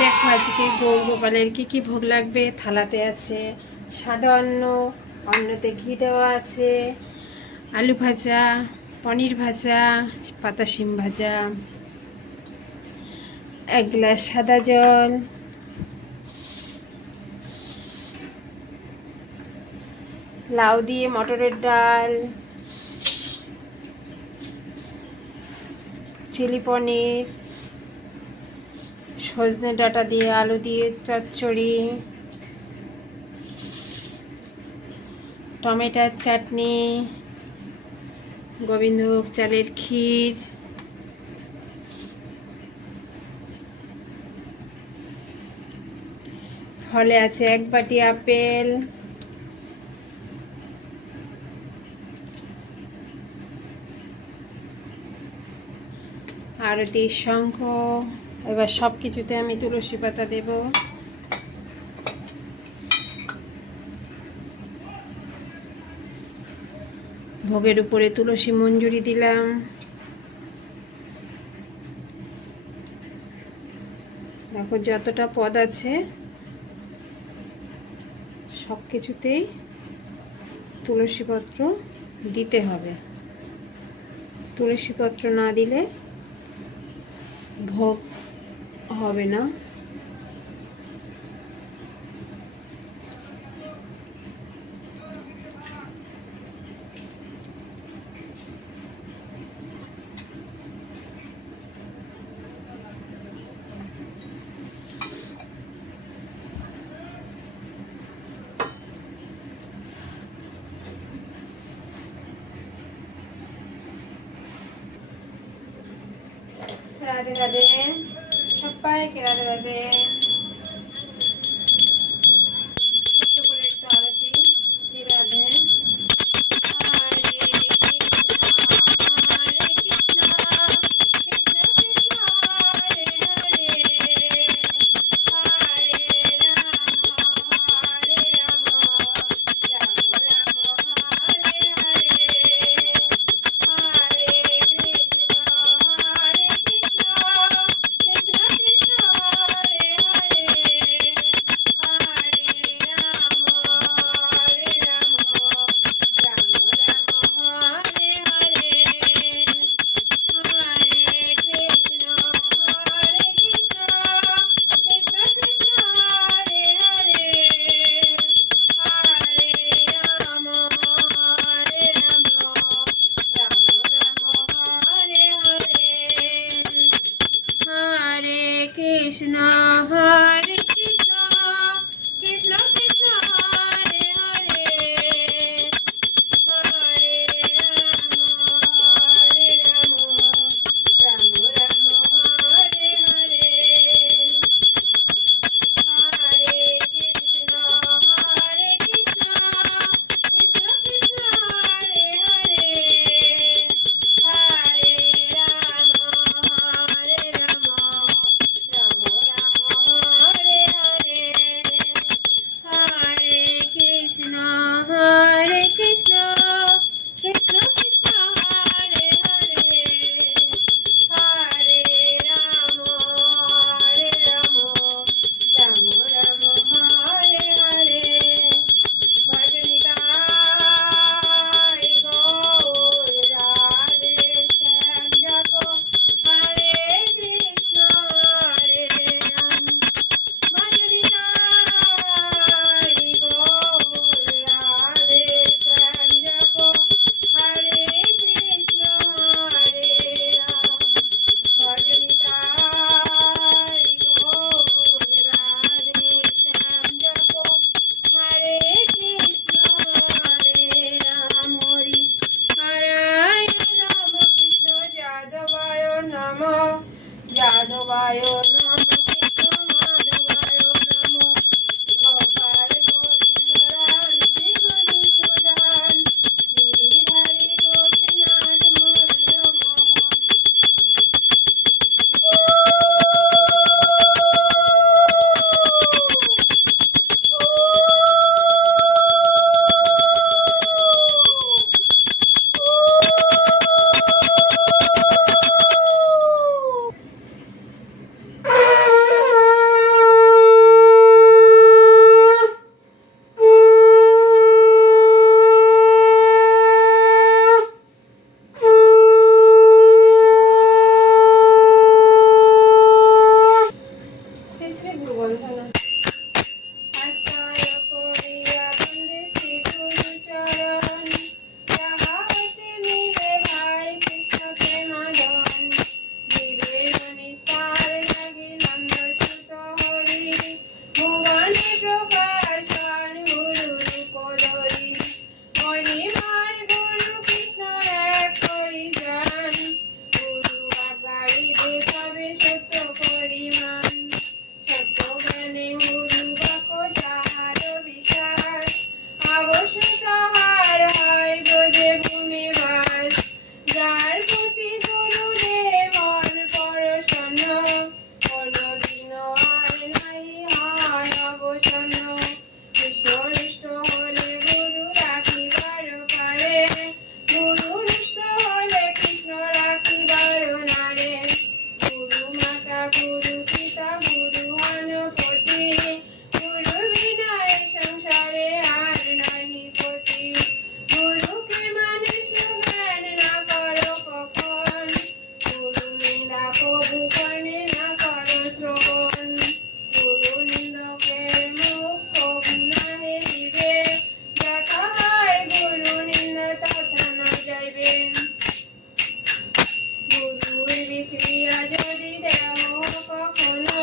দেখো আজকে গৌর গোপালের কি কি ভোগ লাগবে। থালাতে আছে সাদা অন্ন, অন্নতে ঘি দেওয়া আছে, আলু ভাজা, পনির ভাজা, পাতা শিম ভাজা, এক গ্লাস সাদা জল, লাউ দিয়ে মটরের ডাল, চিলি পনির, সজনে ডাঁটা দিয়ে আলু দিয়ে চচ্চড়ি, টমেটোর চাটনি, গোবিন্দভোগ চালের ক্ষীর, ফলে আছে এক বাটি আপেল, আরতি শঙ্খ। এবার সব কিছুতে আমি তুলসী পাতা দেব। ভোগের উপরে তুলসী মঞ্জুরি দিলাম। দেখো যতটা পদ আছে সব কিছুতেই তুলসী পত্র দিতে হবে। তুলসী পত্র না দিলে ভোগ হবে না। রাধে রাধে, সবাইকে রাধে রাধে। ছোট্ট করে একটু আরতি। শ্রী রাধে। হরে কৃষ্ণ কৃষ্ণ কৃষ্ণ হরে হরে, হরে রাম হরে রাম, রাম রাম হরে হরে, হরে কৃষ্ণ কৃষ্ণ কৃষ্ণ হরে হরে, হরে রাম রাম রাম হরে হরে, হরে কৃষ্ণ কৃষ্ণ কৃষ্ণ হরে হরে, হরে রাম রাম রাম হরে হরে, হরে কৃষ্ণ কৃষ্ণ কৃষ্ণ হরে হরে, হরে রাম রাম রাম হরে হরে, হরে কৃষ্ণ কৃষ্ণ কৃষ্ণ হরে হরে, হরে রাম রাম রাম হরে হরে, হরে কৃষ্ণ কৃষ্ণ কৃষ্ণ হরে হরে, হরে রাম রাম রাম হরে হরে, ভজনি গাই গৌর রাধে শ্যাম জপ, হরে কৃষ্ণ হরে রাম, ভজনি গাই গৌর রাধে শ্যাম জপ, হরে কৃষ্ণ হরে রাম, ভজনি গাই গৌর রাধে শ্যাম জপ, হরে কৃষ্ণ হরে রাম, হরি হরায় নম, কৃষ্ণ যাদবায় নম, যাদবায় নম, কৃষ্ণ মাধবায় নম, গোপাল গোবিন্দ রাম শ্রী মধুসূদন, গিরিধারী গোপীনাথ মদন মোহন। কোনো বিঘ্ন আর নাই হয় অবসন্ন। কৃষ্ণ রুষ্ট হলে গুরু রাখিবার পারে, গুরু রুষ্ট হলে কৃষ্ণ রাখিবার নারে। গুরু মাতা গুরু পিতা গুরু হনপতি, গুরু বিনা এ সংসারে আর নাহি পতি। গুরুকে মানুষ জ্ঞান না করো কখন, গুরু নিন্দা কবু কর্ণে না করো শ্রবণ। গুরু নিন্দকের মুখ কবু নাহে দিবে, দেখা হয় গুরু নিন্দা তথা না যাইবেন। গুরুর বিক্রিয়া যদি দেহ কখনো,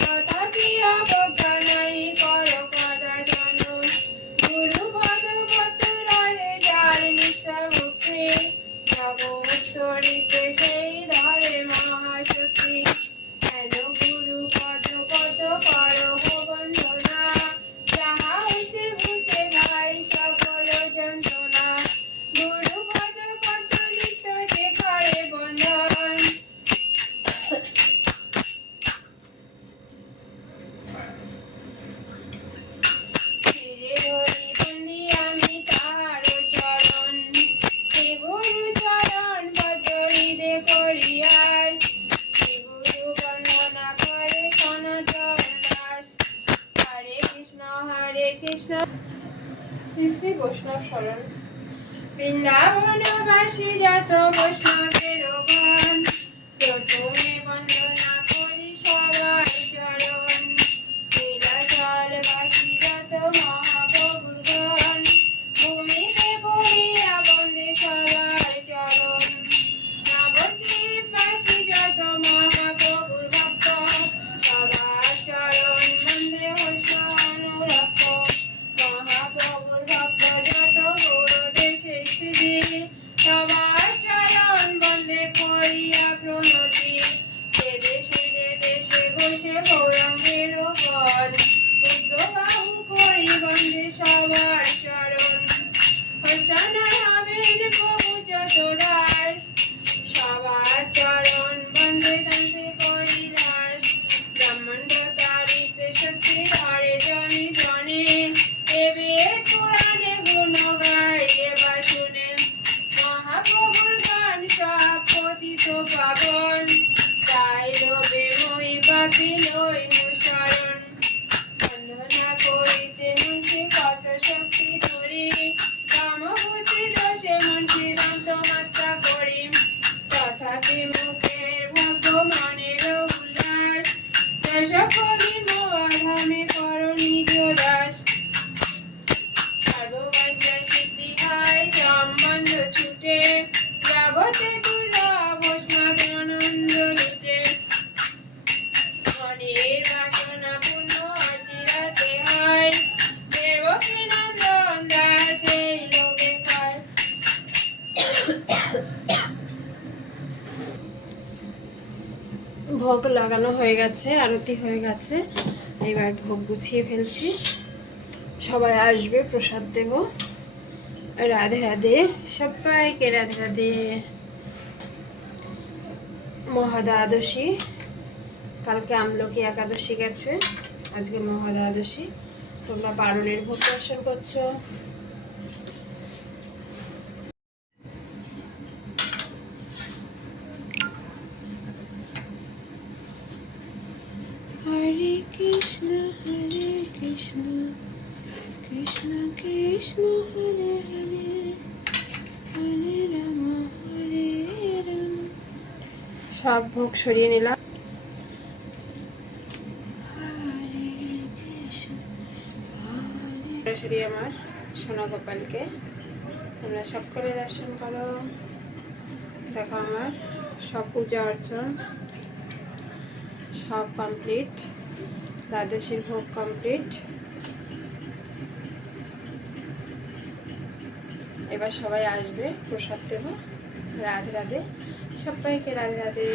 তথাপি অবজ্ঞা নাই করো কদাচন। গুরু পদ পত্র রহে যার নিষ্ঠা ভক্তি, জগৎ তরিতে সেই ধরে মহাশক্তি। হেন গুরু পদ পদ করো বন্দনা, যাহা হইতে বুঝে ভাই সকল যন্ত্রণা। গুরু পদ পদ্ম নিত্য যে করে বন্ধন, শিরে ধরি বন্দি আমি তাহার চরণ। শ্রী গুরু চরণ পদ্ম হৃদে করিয়াস, শ্রী গুরু বন্দনা করে সনাতন দাস। হরে কৃষ্ণ শ্রী শ্রী বৈষ্ণব শরণ। বৃন্দাবনবাসী যত বৈষ্ণবের গণ, প্রথমে বন্দনা করি সবার চরণ। নীলাচলবাসী যত মহাপ্রভুর গণ, ভূমিতে পড়িয়া বন্দে সবার চরণ। নবদ্বীপবাসী যত মহাপ্রভুর ভক্ত, সবার চরণ বন্দে হস্ত অনুরক্ত। মহাপ্রভুর ভক্ত যত গৌরদেশে স্থিতি, সবার চরণ বন্দে করিয়া প্রণতি। যে দেশে বসে গৌরাঙ্গের পদ, উদ্ধবাহু করি বন্দে সবার চরণ। হস্তানয় হবেন প্রভু যত দাস, সবার চরণ বন্দে তন্তে করি দাস। ব্রহ্মাণ্ড তারিতে শক্তি ধরে জনে জনে, এ বেদ পুরাণে গুণ গায় দেবা শুনে। মহাপ্রভুর গান সব পতিত পাবন, তাই লোভে মই পাপি লইনু শরণ। বন্দনা করিতে মনসে কত শক্তি ধরি, কামভূতি দোষে মনসে দন্ত মাত্রা করি। তথাপি মুখের ভাগ্য মনের উল্লাস, দেশ করি মোয়াধামে করো নিজ দাস। সর্ববাঞ্ছা সিদ্ধি হয় সম্বন্ধ ছুটে, জগতে দুর্লভ বৈষ্ণব আনন্দ লুটে। মনের বাসনা পূর্ণ অচিরাতে হয়, দেবকী নন্দন দাস এই লোভে খায়। ভোগ লাগানো হয়ে গেছে, আরতি হয়ে গেছে, এবার ভোগ গুছিয়ে ফেলছি। সবাই আসবে, প্রসাদ দেব। রাধে রাধে, সবাইকে রাধে রাধে। মহাদ্বাদশী, কালকে আমলকি একাদশী গেছে, আজকে মহাদ্বাদশী। তোমরা পারুলের ভোগ দর্শন করছো। হরে কৃষ্ণ কৃষ্ণ কৃষ্ণ হরে হরে, হরে রাম হরে রাম। সব ভোগ সরিয়ে নিলাম। সরাসরি আমার সোনা গোপালকে তোমরা সকলে দর্শন করো। দেখো আমার সব পূজা অর্চন সব কমপ্লিট, দ্বাদশীর ভোগ কমপ্লিট। এবার সবাই আসবে, প্রসাদ দেব। রাধে রাধে, সবাইকে রাধে রাধে।